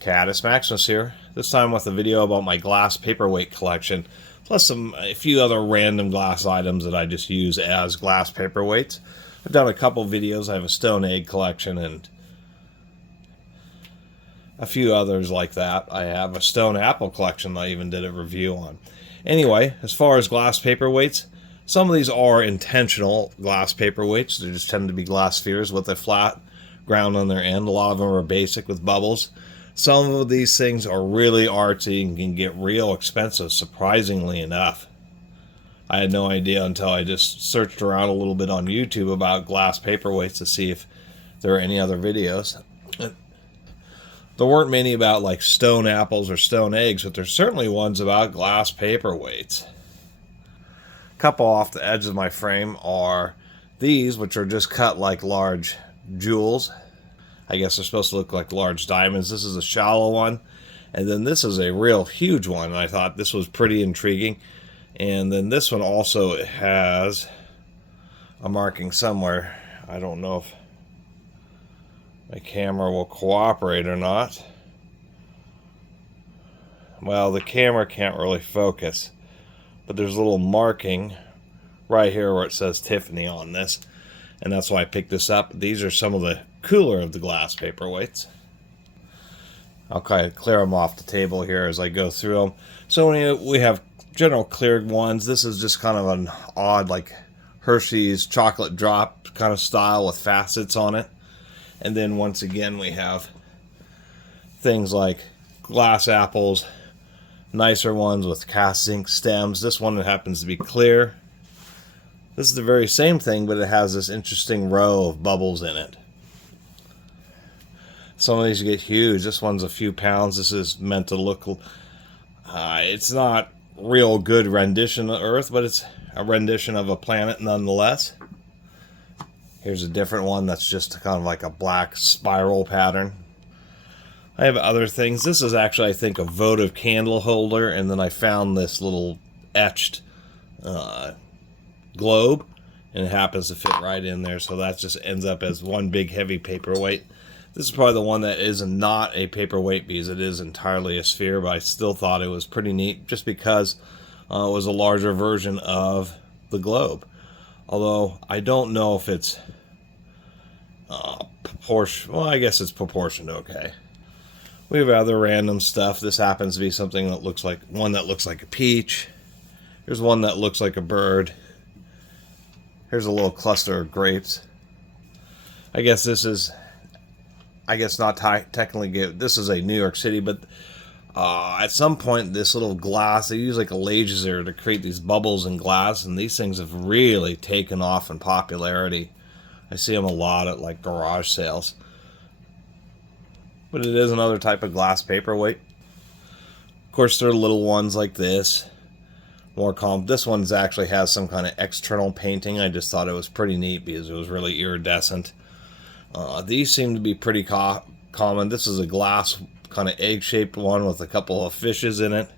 Catus, Maximus here, this time with a video about my glass paperweight collection, plus a few other random glass items that I just use as glass paperweights. I've done a couple videos. I have a stone egg collection and a few others like that. I have a stone apple collection that I even did a review on. Anyway, as far as glass paperweights, some of these are intentional glass paperweights. They just tend to be glass spheres with a flat ground on their end. A lot of them are basic with bubbles. Some of these things are really artsy and can get real expensive, surprisingly enough. I had no idea until I just searched around a little bit on YouTube about glass paperweights to see if there are any other videos. There weren't many about like stone apples or stone eggs, but there's certainly ones about glass paperweights. A couple off the edge of my frame are these, which are just cut like large jewels. I guess they're supposed to look like large diamonds. This is a shallow one. And then this is a real huge one. And I thought this was pretty intriguing. And then this one also has a marking somewhere. I don't know if my camera will cooperate or not. Well, the camera can't really focus. But there's a little marking right here where it says Tiffany on this. And that's why I picked this up. These are some of the cooler of the glass paperweights. I'll kind of clear them off the table here as I go through them. So we have general cleared ones. This is just kind of an odd, like Hershey's chocolate drop kind of style with facets on it. And then once again we have things like glass apples, nicer ones with cast zinc stems. This one happens to be clear. This is the very same thing, but it has this interesting row of bubbles in it. Some of these get huge. This one's a few pounds. This is meant to look... it's not real good rendition of Earth, but it's a rendition of a planet nonetheless. Here's a different one that's just kind of like a black spiral pattern. I have other things. This is actually, I think, a votive candle holder, and then I found this little etched globe, and it happens to fit right in there, so that just ends up as one big heavy paperweight. This is probably the one that is not a paperweight because it is entirely a sphere, but I still thought it was pretty neat just because it was a larger version of the globe. Although I don't know if it's proportion. Well, I guess it's proportioned okay. We have other random stuff. This happens to be something that looks like one that looks like a peach. Here's one that looks like a bird. Here's a little cluster of grapes. I guess this is, not technically good. This is a New York City, but at some point this little glass, they use like a laser to create these bubbles in glass, and these things have really taken off in popularity. I see them a lot at like garage sales. But it is another type of glass paperweight. Of course, there are little ones like this. More calm. This one's actually has some kind of external painting. I just thought it was pretty neat because it was really iridescent. These seem to be pretty common. This is a glass kind of egg-shaped one with a couple of fishes in it.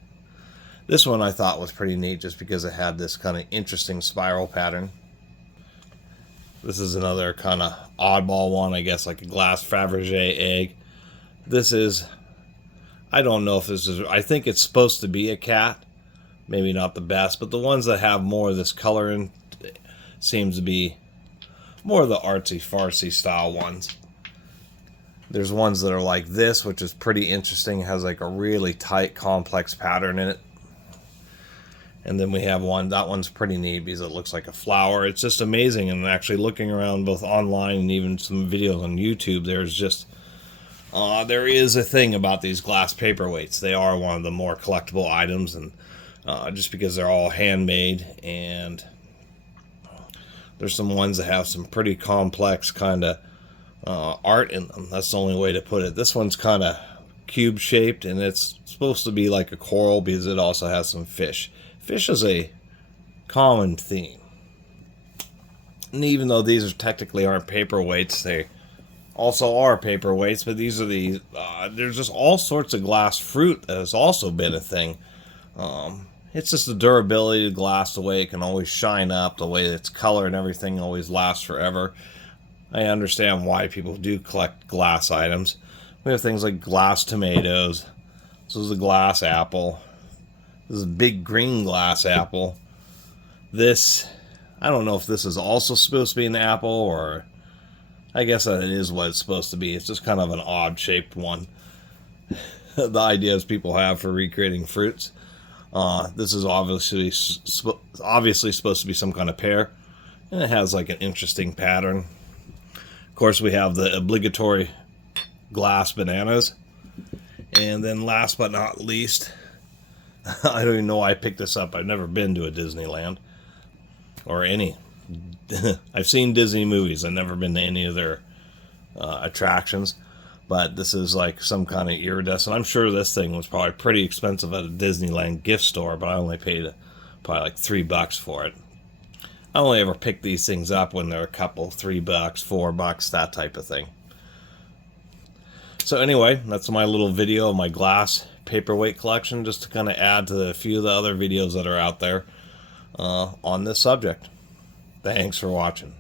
This one I thought was pretty neat just because it had this kind of interesting spiral pattern. This is another kind of oddball one, I guess, like a glass Fabergé egg. This is, I don't know if this is, I think it's supposed to be a cat. Maybe not the best, but the ones that have more of this coloring seems to be more of the artsy-fartsy style ones. There's ones that are like this, which is pretty interesting. It has like a really tight, complex pattern in it. And then we have one, that one's pretty neat because it looks like a flower. It's just amazing. And actually looking around both online and even some videos on YouTube, there's just, there is a thing about these glass paperweights. They are one of the more collectible items, and just because they're all handmade, and there's some ones that have some pretty complex kind of art in them. That's the only way to put it. This one's kind of cube shaped, and it's supposed to be like a coral because it also has some fish. Fish is a common theme. And even though these are technically aren't paperweights, they also are paperweights, but these are the there's just all sorts of glass fruit that has also been a thing. It's just the durability of glass, the way it can always shine up, the way its color and everything always lasts forever. I understand why people do collect glass items, We have things like glass tomatoes. This is a glass apple. This is a big green glass apple. This, I don't know if this is also supposed to be an apple, or I guess it is what it's supposed to be. It's just kind of an odd shaped one. The ideas people have for recreating fruits. This is obviously supposed to be some kind of pear, and it has like an interesting pattern. Of course, we have the obligatory glass bananas, and then last but not least, I don't even know why I picked this up. I've never been to a Disneyland or any. I've seen Disney movies. I've never been to any of their attractions. But this is like some kind of iridescent. I'm sure this thing was probably pretty expensive at a Disneyland gift store, but I only paid probably like $3 for it. I only ever pick these things up when they're a couple, $3, $4, that type of thing. So anyway, that's my little video of my glass paperweight collection, just to kind of add to a few of the other videos that are out there on this subject. Thanks for watching.